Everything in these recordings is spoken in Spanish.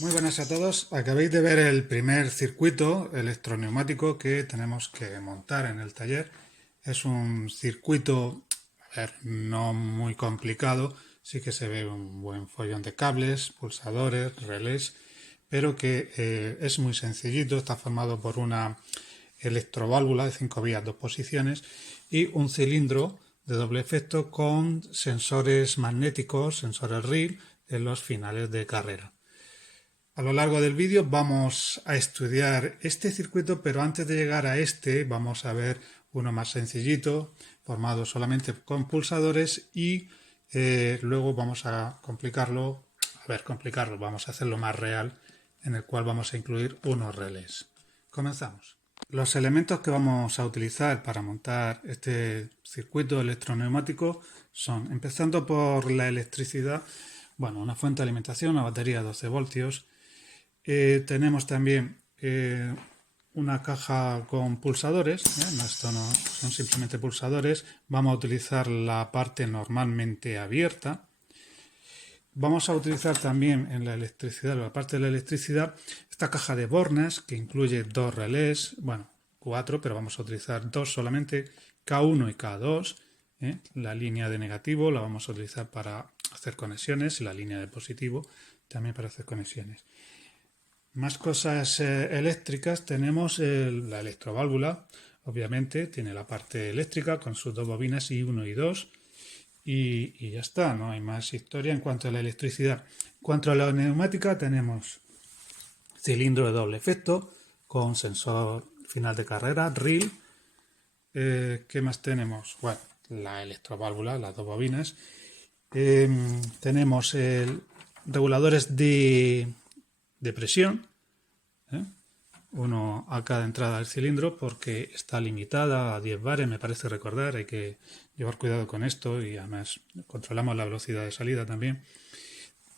Muy buenas a todos. Acabáis de ver el primer circuito electroneumático que tenemos que montar en el taller. Es un circuito, a ver, no muy complicado. Sí que se ve un buen follón de cables, pulsadores, relés, pero que es muy sencillito. Está formado por una electroválvula de 5 vías, 2 posiciones y un cilindro de doble efecto con sensores magnéticos, sensores RIL en los finales de carrera. A lo largo del vídeo vamos a estudiar este circuito, pero antes de llegar a este vamos a ver uno más sencillito, formado solamente con pulsadores y luego vamos a complicarlo, vamos a hacerlo más real, en el cual vamos a incluir unos relés. Comenzamos. Los elementos que vamos a utilizar para montar este circuito electroneumático son, empezando por la electricidad, bueno, una fuente de alimentación, una batería de 12 voltios. Tenemos también una caja con pulsadores, no, esto no son simplemente pulsadores. Vamos a utilizar la parte normalmente abierta. Vamos a utilizar también en la electricidad, la parte de la electricidad, esta caja de bornas que incluye dos relés, bueno, 4, pero vamos a utilizar 2 solamente, K1 y K2. La línea de negativo la vamos a utilizar para hacer conexiones y la línea de positivo también para hacer conexiones. Más cosas eléctricas, tenemos la electroválvula, obviamente tiene la parte eléctrica con sus dos bobinas I1 y 2 y ya está, no hay más historia en cuanto a la electricidad. En cuanto a la neumática, tenemos cilindro de doble efecto con sensor final de carrera, RIL. ¿Qué más tenemos? Bueno, la electroválvula, las dos bobinas. Tenemos reguladores de presión, uno a cada entrada del cilindro porque está limitada a 10 bares, me parece recordar, hay que llevar cuidado con esto y además controlamos la velocidad de salida también.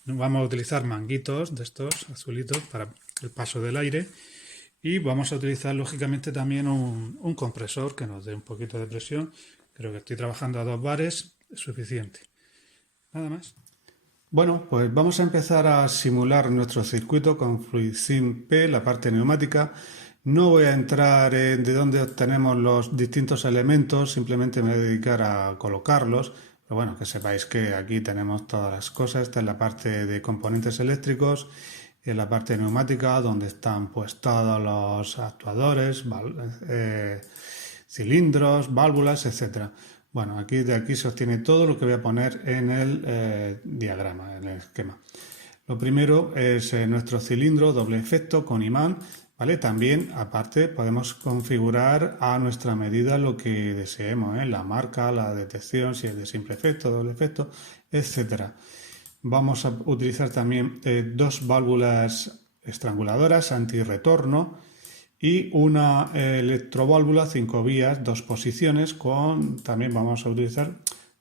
Vamos a utilizar manguitos de estos azulitos para el paso del aire y vamos a utilizar lógicamente también un compresor que nos dé un poquito de presión. Creo que estoy trabajando a 2 bares, es suficiente. Nada más. Bueno, pues vamos a empezar a simular nuestro circuito con FluidSim P, la parte neumática. No voy a entrar en de dónde obtenemos los distintos elementos, simplemente me voy a dedicar a colocarlos. Pero bueno, que sepáis que aquí tenemos todas las cosas. Esta es la parte de componentes eléctricos y en la parte neumática donde están pues todos los actuadores, cilindros, válvulas, etcétera. Bueno, de aquí se obtiene todo lo que voy a poner en el diagrama, en el esquema. Lo primero es nuestro cilindro doble efecto con imán, ¿vale? También, aparte, podemos configurar a nuestra medida lo que deseemos, la marca, la detección, si es de simple efecto, doble efecto, etcétera. Vamos a utilizar también dos válvulas estranguladoras antirretorno y una electroválvula 5 vías, 2 posiciones también vamos a utilizar,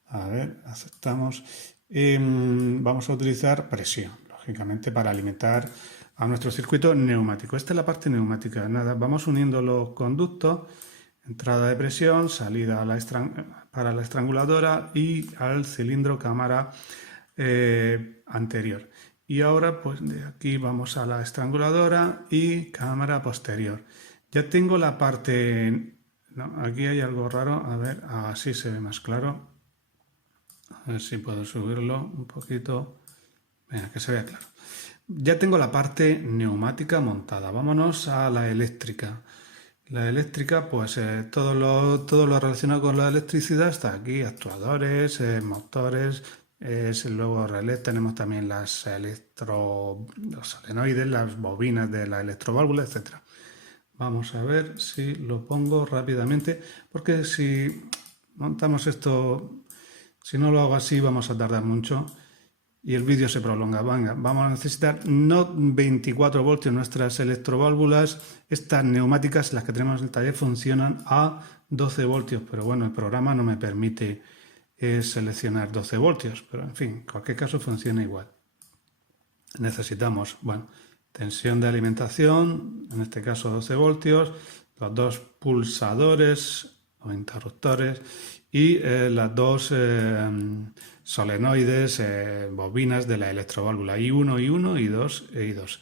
a ver, aceptamos, vamos a utilizar presión, lógicamente para alimentar a nuestro circuito neumático. Esta es la parte neumática, nada, vamos uniendo los conductos, entrada de presión, salida para la estranguladora y al cilindro cámara anterior. Y ahora pues de aquí vamos a la estranguladora y cámara posterior. Ya tengo la parte... No, aquí hay algo raro. A ver, así se ve más claro. A ver si puedo subirlo un poquito. Venga, que se vea claro. Ya tengo la parte neumática montada. Vámonos a la eléctrica. La eléctrica, pues todo lo relacionado con la electricidad está aquí. Actuadores, motores... luego relés, tenemos también los solenoides, las bobinas de la electroválvula, etc. Vamos a ver si lo pongo rápidamente, porque si montamos esto, si no lo hago así vamos a tardar mucho y el vídeo se prolonga. Venga, vamos a necesitar no 24 voltios. Nuestras electroválvulas, estas neumáticas, las que tenemos en el taller, funcionan a 12 voltios, pero bueno, el programa no me permite seleccionar 12 voltios, pero en fin, en cualquier caso funciona igual. Necesitamos, bueno, tensión de alimentación, en este caso 12 voltios, los dos pulsadores o interruptores y las dos solenoides, bobinas de la electroválvula I1, I1, I2 e I2.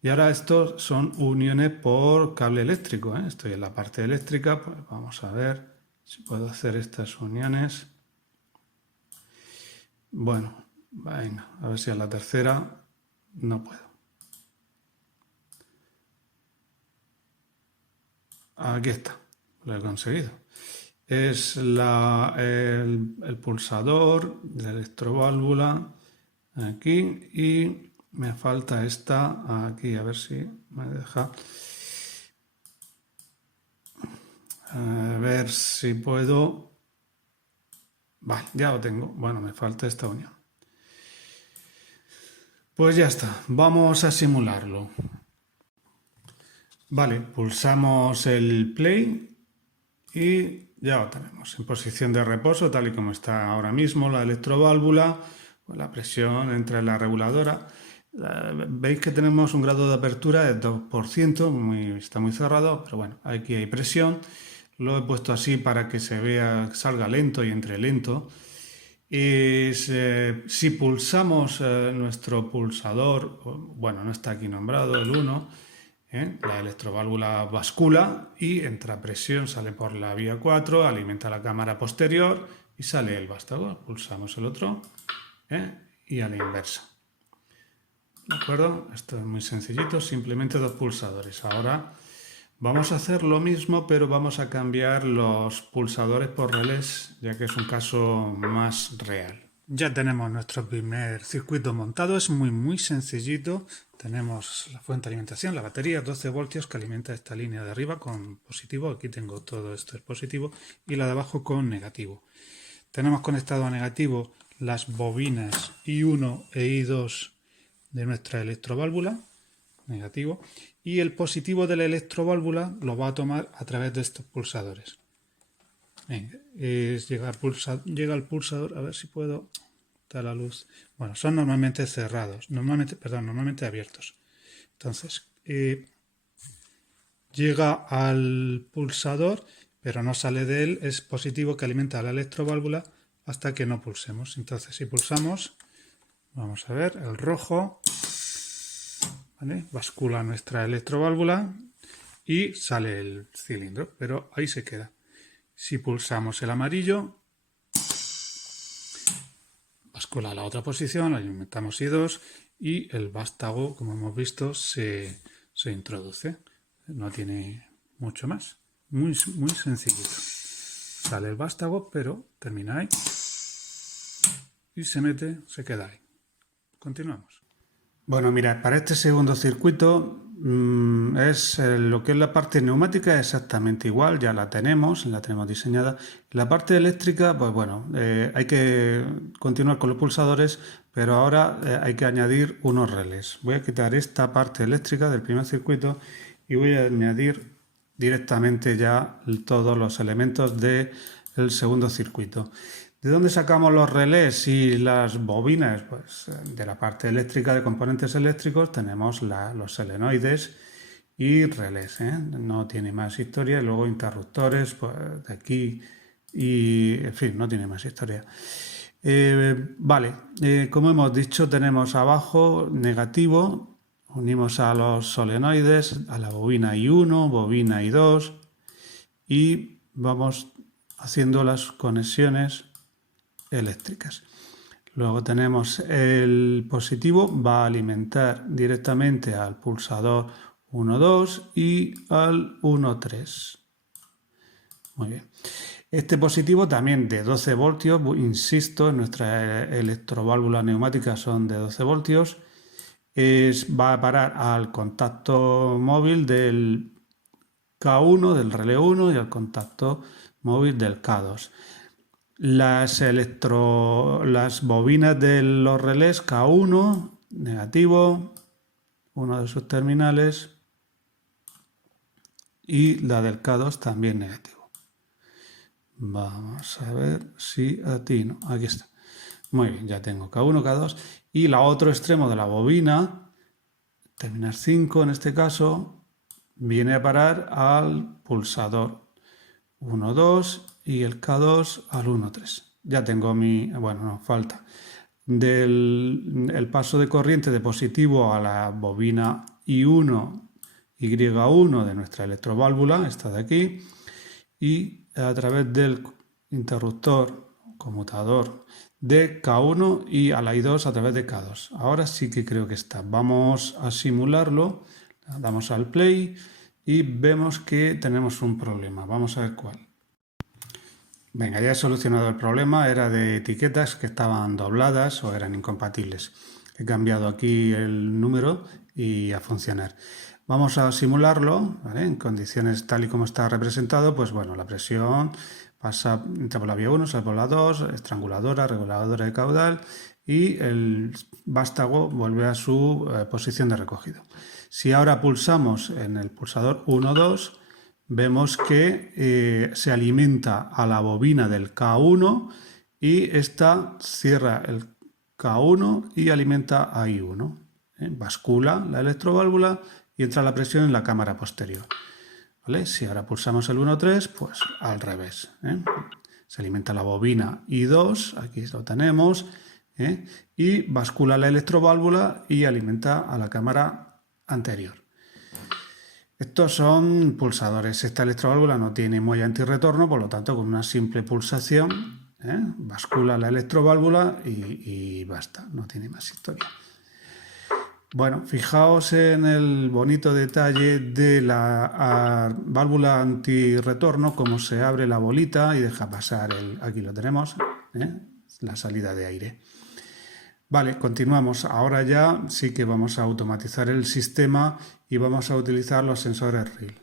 Y ahora estos son uniones por cable eléctrico, ¿eh? Estoy en la parte eléctrica, pues vamos a ver si puedo hacer estas uniones. Bueno, venga, a ver si a la tercera no puedo. Aquí está, lo he conseguido. Es el pulsador de la electroválvula aquí y me falta esta aquí, a ver si me deja. A ver si puedo. Vale, ya lo tengo. Bueno, me falta esta unión. Pues ya está, vamos a simularlo. Vale, pulsamos el play y ya lo tenemos en posición de reposo, tal y como está ahora mismo la electroválvula, con la presión entre la reguladora. Veis que tenemos un grado de apertura de 2%, está muy cerrado, pero bueno, aquí hay presión. Lo he puesto así para que se vea, salga lento y entre lento. Si pulsamos nuestro pulsador, bueno, no está aquí nombrado, el 1, la electroválvula bascula y entra presión, sale por la vía 4, alimenta la cámara posterior y sale el vástago. Pulsamos el otro y a la inversa. ¿De acuerdo? Esto es muy sencillito, simplemente dos pulsadores. Ahora vamos a hacer lo mismo, pero vamos a cambiar los pulsadores por relés, ya que es un caso más real. Ya tenemos nuestro primer circuito montado, es muy sencillito. Tenemos la fuente de alimentación, la batería, 12 voltios que alimenta esta línea de arriba con positivo. Aquí tengo todo esto es positivo y la de abajo con negativo. Tenemos conectado a negativo las bobinas I1 e I2 de nuestra electroválvula, negativo, y el positivo de la electroválvula lo va a tomar a través de estos pulsadores. Venga, llega al pulsador, a ver si puedo dar la luz. Bueno, son normalmente cerrados, normalmente abiertos. Entonces, llega al pulsador, pero no sale de él, es positivo que alimenta la electroválvula hasta que no pulsemos. Entonces, si pulsamos, vamos a ver, el rojo, ¿vale? Bascula nuestra electroválvula y sale el cilindro, pero ahí se queda. Si pulsamos el amarillo, bascula a la otra posición, alimentamos I2 y el vástago, como hemos visto, se introduce. No tiene mucho más. Muy sencillito. Sale el vástago, pero termina ahí. Y se mete, se queda ahí. Continuamos. Bueno, mira, para este segundo circuito es lo que es la parte neumática exactamente igual, ya la tenemos diseñada. La parte eléctrica, pues bueno, hay que continuar con los pulsadores, pero ahora hay que añadir unos relés. Voy a quitar esta parte eléctrica del primer circuito y voy a añadir directamente ya todos los elementos del segundo circuito. ¿De dónde sacamos los relés y las bobinas? Pues de la parte eléctrica de componentes eléctricos tenemos los solenoides y relés, no tiene más historia. Luego interruptores, pues de aquí y en fin, no tiene más historia. Vale, como hemos dicho, tenemos abajo negativo, unimos a los solenoides, a la bobina I1, bobina I2 y vamos haciendo las conexiones eléctricas. Luego tenemos el positivo, va a alimentar directamente al pulsador 1,2 y al 1,3. Muy bien. Este positivo también de 12 voltios, insisto, en nuestra electroválvula neumática son de 12 voltios, va a parar al contacto móvil del K1, del relé 1 y al contacto móvil del K2. Las bobinas de los relés K1, negativo, uno de sus terminales, y la del K2 también negativo. Vamos a ver si atino. Aquí está. Muy bien, ya tengo K1, K2. Y el otro extremo de la bobina, terminal 5 en este caso, viene a parar al pulsador 1, 2 y el K2 al 1,3. Ya tengo mi... bueno, no, falta. El paso de corriente de positivo a la bobina I1, Y1 de nuestra electroválvula, esta de aquí, y a través del interruptor, conmutador de K1 y a la I2 a través de K2. Ahora sí que creo que está. Vamos a simularlo, damos al play y vemos que tenemos un problema. Vamos a ver cuál. Venga, ya he solucionado el problema, era de etiquetas que estaban dobladas o eran incompatibles. He cambiado aquí el número y a funcionar. Vamos a simularlo, ¿vale? En condiciones tal y como está representado, pues bueno, la presión pasa, entra por la vía 1, sale por la 2, estranguladora, reguladora de caudal y el vástago vuelve a su posición de recogido. Si ahora pulsamos en el pulsador 1-2, vemos que se alimenta a la bobina del K1 y esta cierra el K1 y alimenta a I1. Bascula la electroválvula y entra la presión en la cámara posterior. ¿Vale? Si ahora pulsamos el 1-3, pues al revés. Se alimenta la bobina I2, aquí lo tenemos, y bascula la electroválvula y alimenta a la cámara anterior. Estos son pulsadores. Esta electroválvula no tiene muelle antirretorno, por lo tanto, con una simple pulsación, bascula la electroválvula y basta, no tiene más historia. Bueno, fijaos en el bonito detalle de la válvula antirretorno, cómo se abre la bolita y deja pasar aquí lo tenemos, la salida de aire. Vale, continuamos. Ahora ya sí que vamos a automatizar el sistema y vamos a utilizar los sensores RIL.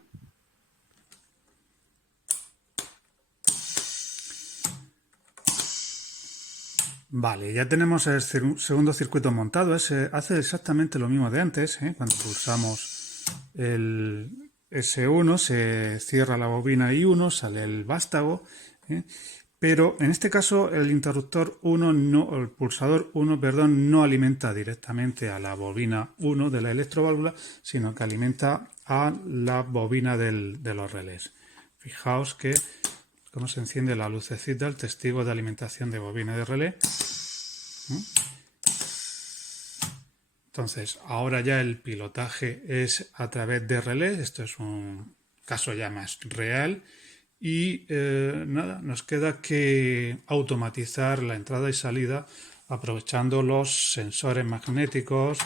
Vale, ya tenemos el segundo circuito montado. Hace exactamente lo mismo de antes. Cuando pulsamos el S1 se cierra la bobina I1, sale el vástago. Pero en este caso el interruptor 1 no, el pulsador 1, perdón, no alimenta directamente a la bobina 1 de la electroválvula, sino que alimenta a la bobina de los relés. Fijaos que cómo se enciende la lucecita, el testigo de alimentación de bobina de relé. Entonces, ahora ya el pilotaje es a través de relé. Esto es un caso ya más real. Y nada, nos queda que automatizar la entrada y salida aprovechando los sensores magnéticos,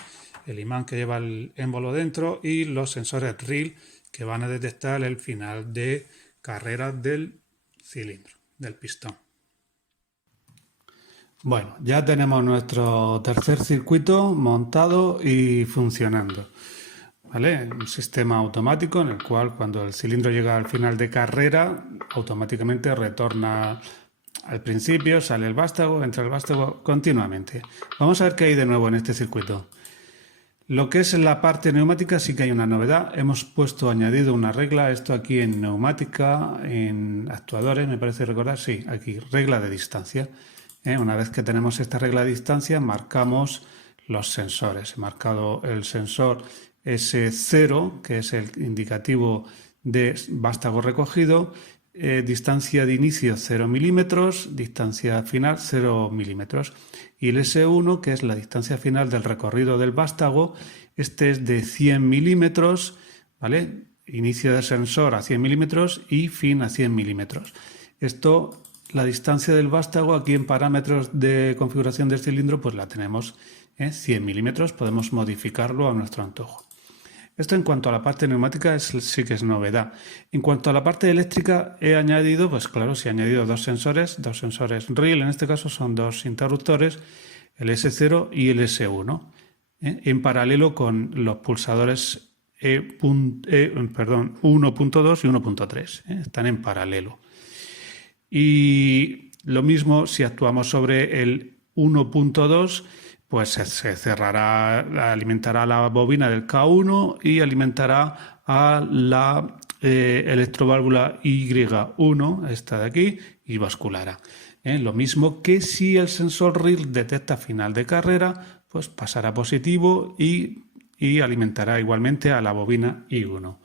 el imán que lleva el émbolo dentro y los sensores RIL que van a detectar el final de carrera del cilindro, del pistón. Bueno, ya tenemos nuestro tercer circuito montado y funcionando. ¿Vale? Un sistema automático en el cual cuando el cilindro llega al final de carrera, automáticamente retorna al principio, sale el vástago, entra el vástago continuamente. Vamos a ver qué hay de nuevo en este circuito. Lo que es en la parte neumática sí que hay una novedad. Hemos añadido una regla, esto aquí en neumática, en actuadores, me parece recordar, sí, aquí, regla de distancia. Una vez que tenemos esta regla de distancia, marcamos los sensores. He marcado el sensor S0, que es el indicativo de vástago recogido, distancia de inicio 0 milímetros, distancia final 0 milímetros. Y el S1, que es la distancia final del recorrido del vástago, este es de 100 milímetros, ¿vale? Inicio del sensor a 100 milímetros y fin a 100 milímetros. Esto, la distancia del vástago aquí en parámetros de configuración del cilindro, pues la tenemos 100 milímetros, podemos modificarlo a nuestro antojo. Esto en cuanto a la parte neumática sí que es novedad. En cuanto a la parte eléctrica he añadido, pues claro, sí he añadido dos sensores RIL, en este caso son dos interruptores, el S0 y el S1, en paralelo con los pulsadores 1.2 y 1.3, están en paralelo. Y lo mismo si actuamos sobre el 1.2, pues se cerrará, alimentará la bobina del K1 y alimentará a la electroválvula Y1, esta de aquí, y basculará. Lo mismo que si el sensor RIL detecta final de carrera, pues pasará positivo y alimentará igualmente a la bobina I1.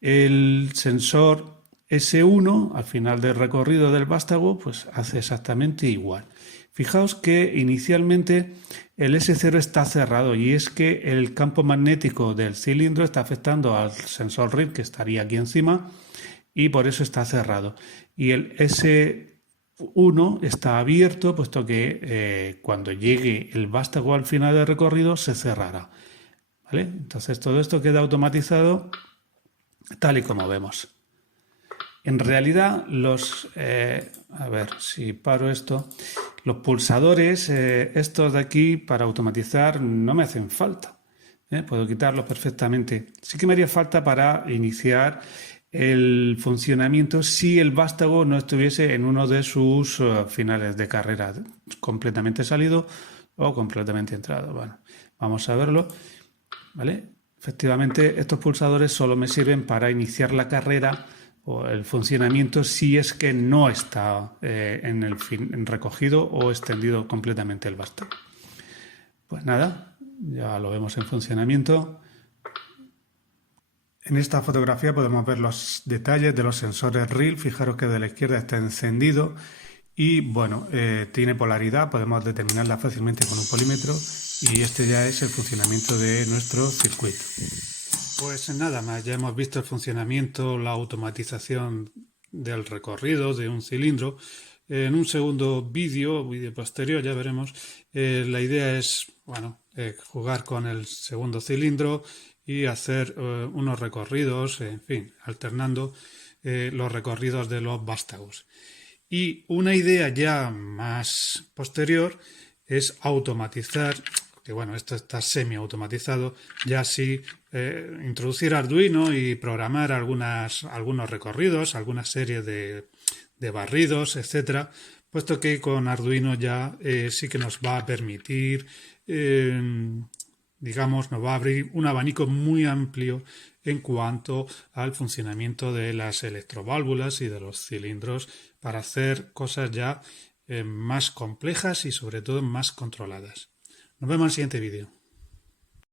El sensor S1 al final del recorrido del vástago pues hace exactamente igual. Fijaos que inicialmente el S0 está cerrado y es que el campo magnético del cilindro está afectando al sensor RIL que estaría aquí encima y por eso está cerrado. Y el S1 está abierto puesto que cuando llegue el vástago al final del recorrido se cerrará. ¿Vale? Entonces todo esto queda automatizado tal y como vemos. En realidad a ver si paro esto, los pulsadores estos de aquí para automatizar no me hacen falta. Puedo quitarlos perfectamente. Sí que me haría falta para iniciar el funcionamiento si el vástago no estuviese en uno de sus finales de carrera, completamente salido o completamente entrado. Bueno, vamos a verlo. ¿Vale? Efectivamente, estos pulsadores solo me sirven para iniciar la carrera o el funcionamiento si es que no está en recogido o extendido completamente el vástago. Pues nada, ya lo vemos en funcionamiento. En esta fotografía podemos ver los detalles de los sensores RIL. Fijaros que de la izquierda está encendido y bueno, tiene polaridad, podemos determinarla fácilmente con un polímetro y este ya es el funcionamiento de nuestro circuito. Pues nada más, ya hemos visto el funcionamiento, la automatización del recorrido de un cilindro. En un segundo vídeo posterior, ya veremos, la idea es, bueno, jugar con el segundo cilindro y hacer unos recorridos, en fin, alternando los recorridos de los vástagos. Y una idea ya más posterior es automatizar, que bueno, esto está semi-automatizado, ya sí introducir Arduino y programar algunos recorridos, alguna serie de barridos, etcétera, puesto que con Arduino ya sí que nos va a permitir, digamos, nos va a abrir un abanico muy amplio en cuanto al funcionamiento de las electroválvulas y de los cilindros para hacer cosas ya más complejas y sobre todo más controladas. Nos vemos en el siguiente vídeo.